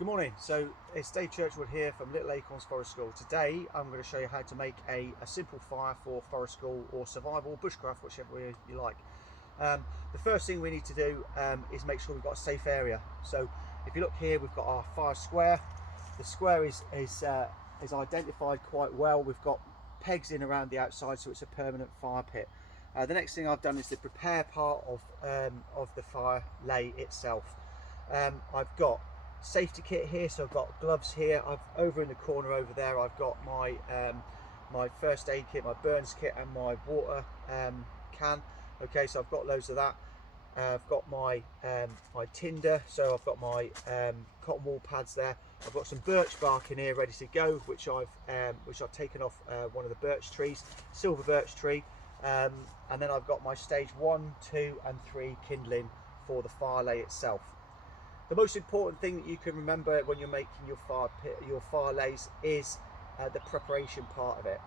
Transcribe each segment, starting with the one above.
Good morning. So it's Dave Churchwood here from Little Acorns Forest School. Today I'm going to show you how to make a simple fire for forest school or survival or bushcraft, whichever way you like. The first thing we need to do is make sure we've got a safe area. So if you look here, we've got our fire square. The square is identified quite well. We've got pegs in around the outside, so it's a permanent fire pit. The next thing I've done is the prepare part of the fire lay itself. I've got safety kit here, so I've got gloves here. Over in the corner over there I've got my my first aid kit, my burns kit, and my water can. Okay, so I've got loads of that. I've got my my tinder, so I've got my cotton wool pads there. I've got some birch bark in here ready to go, which I've taken off one of the birch trees, silver birch tree, and then I've got my stage 1, 2 and 3 kindling for the fire lay itself. The most important thing that you can remember when you're making your fire lays is the preparation part of it.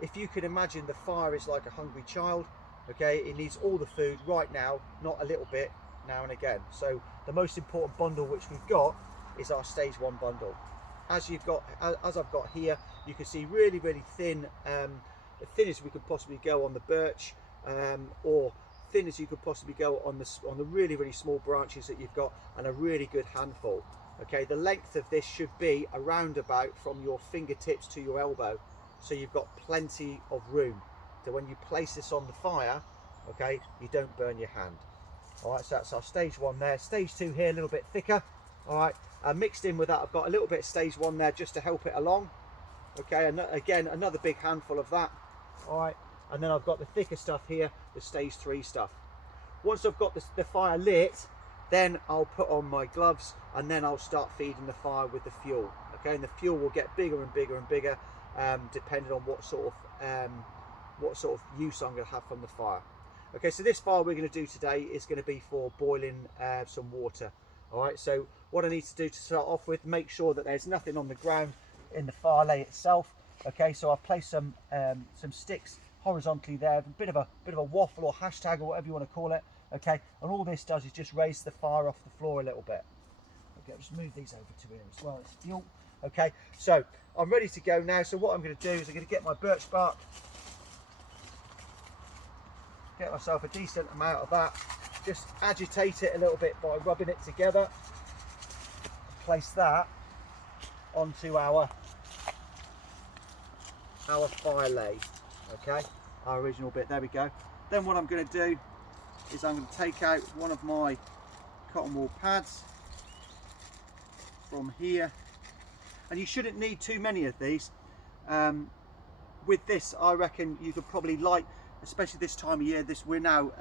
If you can imagine, the fire is like a hungry child. Okay, it needs all the food right now, not a little bit now and again. So the most important bundle which we've got is our stage 1 bundle. As I've got here, you can see really thin, as thin as we could possibly go on the birch, or thin as you could possibly go on the really small branches that you've got, and a really good handful. Okay, the length of this should be around about from your fingertips to your elbow, so you've got plenty of room, so when you place this on the fire, okay, you don't burn your hand. All right, so that's our stage 1 there. Stage 2 here, a little bit thicker. All right, mixed in with that, I've got a little bit of stage 1 there just to help it along. Okay, and again, another big handful of that. All right, and then I've got the thicker stuff here, the stage 3 stuff. Once I've got the fire lit, then I'll put on my gloves, and then I'll start feeding the fire with the fuel. Okay, and the fuel will get bigger and bigger, depending on what sort of use I'm going to have from the fire. Okay, so this fire we're going to do today is going to be for boiling some water. All right, so what I need to do to start off with, make sure that there's nothing on the ground in the fire lay itself. Okay, so I've placed some sticks horizontally there, a bit of a waffle or hashtag or whatever you want to call it. Okay, and all this does is just raise the fire off the floor a little bit. Okay, I'll just move these over to here as well. It's fuel. Okay, so I'm ready to go now. So what I'm going to do is I'm going to get my birch bark, get myself a decent amount of that, just agitate it a little bit by rubbing it together, place that onto our fire lay. Okay, our original bit, there we go. Then what I'm going to do is I'm going to take out one of my cotton wool pads from here, and you shouldn't need too many of these. With this, I reckon you could probably light, especially this time of year, we're now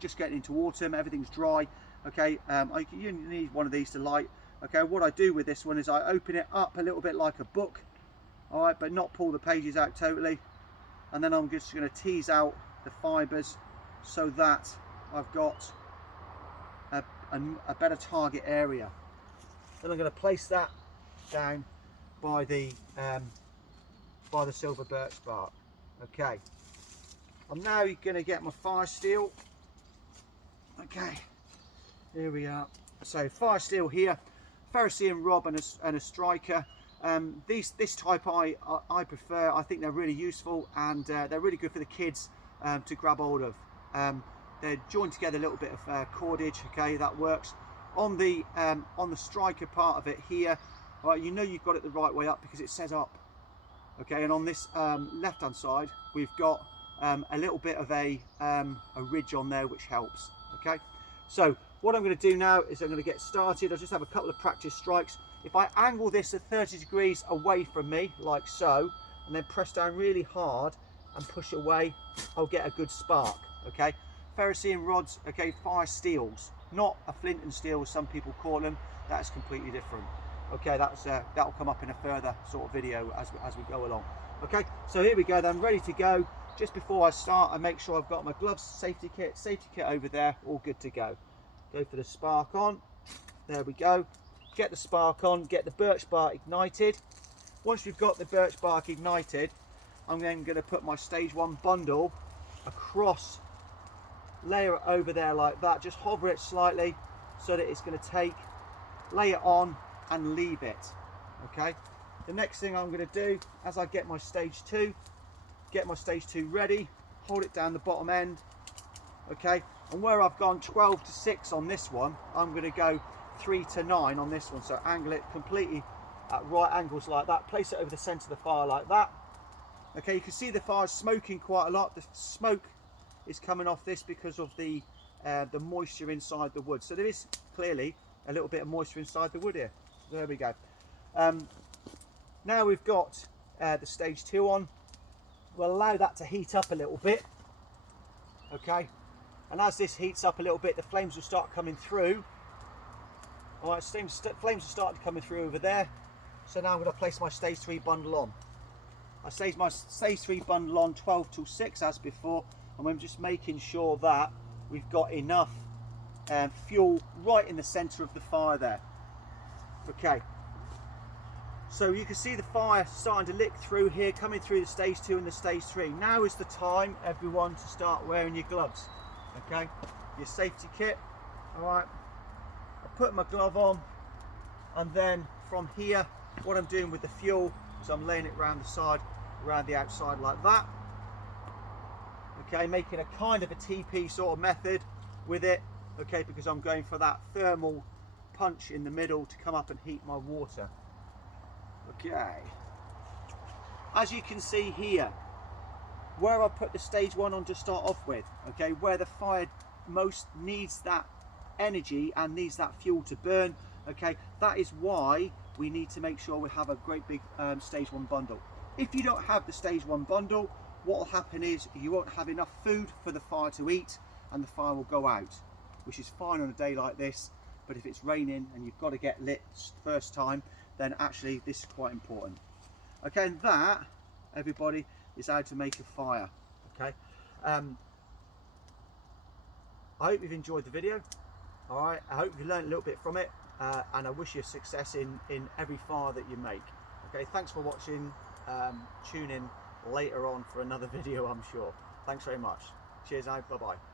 just getting into autumn, everything's dry. Okay, you need one of these to light. Okay, what I do with this one is I open it up a little bit like a book, all right, but not pull the pages out totally, and then I'm just going to tease out the fibers so that I've got a better target area. Then I'm going to place that down by the silver birch bark. Okay, I'm now going to get my fire steel. Okay, here we are. So fire steel here, ferrocerium rod and a striker. This type I prefer. I think they're really useful, and they're really good for the kids to grab hold of. They're joined together a little bit of cordage. Okay, that works. On the striker part of it here, right, you know you've got it the right way up because it says up. Okay, and on this left hand side we've got a little bit of a ridge on there, which helps. Okay, so what I'm going to do now is I'm going to get started. I'll just have a couple of practice strikes. If I angle this at 30 degrees away from me, like so, and then press down really hard and push away, I'll get a good spark. Okay, ferrocerium rods, okay, fire steels, not a flint and steel as some people call them. That's completely different. Okay, that'll come up in a further sort of video as we go along. Okay, so here we go then, ready to go. Just before I start, I make sure I've got my gloves, safety kit over there, all good to go. Go for the spark on. There we go. Get the spark on, get the birch bark ignited. Once we've got the birch bark ignited, I'm then going to put my stage 1 bundle across, layer it over there like that, just hover it slightly so that it's going to take, lay it on, and leave it. Okay, the next thing I'm going to do, as I get my stage 2 ready, hold it down the bottom end. Okay, and where I've gone 12 to 6 on this one, I'm going to go 3 to 9 on this one. So angle it completely at right angles like that, place it over the center of the fire like that. Okay, you can see the fire's smoking quite a lot. The smoke is coming off this because of the moisture inside the wood. So there is clearly a little bit of moisture inside the wood here. So there we go. Now we've got the stage 2 on. We'll allow that to heat up a little bit. Okay, and as this heats up a little bit, the flames will start coming through. All right, flames are starting coming through over there. So now I'm going to place my stage 3 bundle on. I stage my stage 3 bundle on 12 till 6 as before, and I'm just making sure that we've got enough fuel right in the center of the fire there. Okay, so you can see the fire starting to lick through here, coming through the stage 2 and the stage 3. Now is the time, everyone, to start wearing your gloves. Okay, your safety kit. All right, I put my glove on, and then from here, what I'm doing with the fuel is I'm laying it around the side, around the outside like that. Okay, making a kind of a TP sort of method with it. Okay, because I'm going for that thermal punch in the middle to come up and heat my water. Okay, as you can see here, where I put the stage 1 on to start off with, okay, where the fire most needs that energy and needs that fuel to burn, okay, that is why we need to make sure we have a great big stage 1 bundle. If you don't have the stage 1 bundle, what will happen is you won't have enough food for the fire to eat, and the fire will go out, which is fine on a day like this. But if it's raining and you've got to get lit first time, then actually this is quite important. Okay, and that, everybody, is how to make a fire. Okay, I hope you've enjoyed the video. All right, I hope you learned a little bit from it, and I wish you success in every fire that you make. Okay, thanks for watching. Tune in later on for another video, I'm sure. Thanks very much. Cheers out. Bye bye.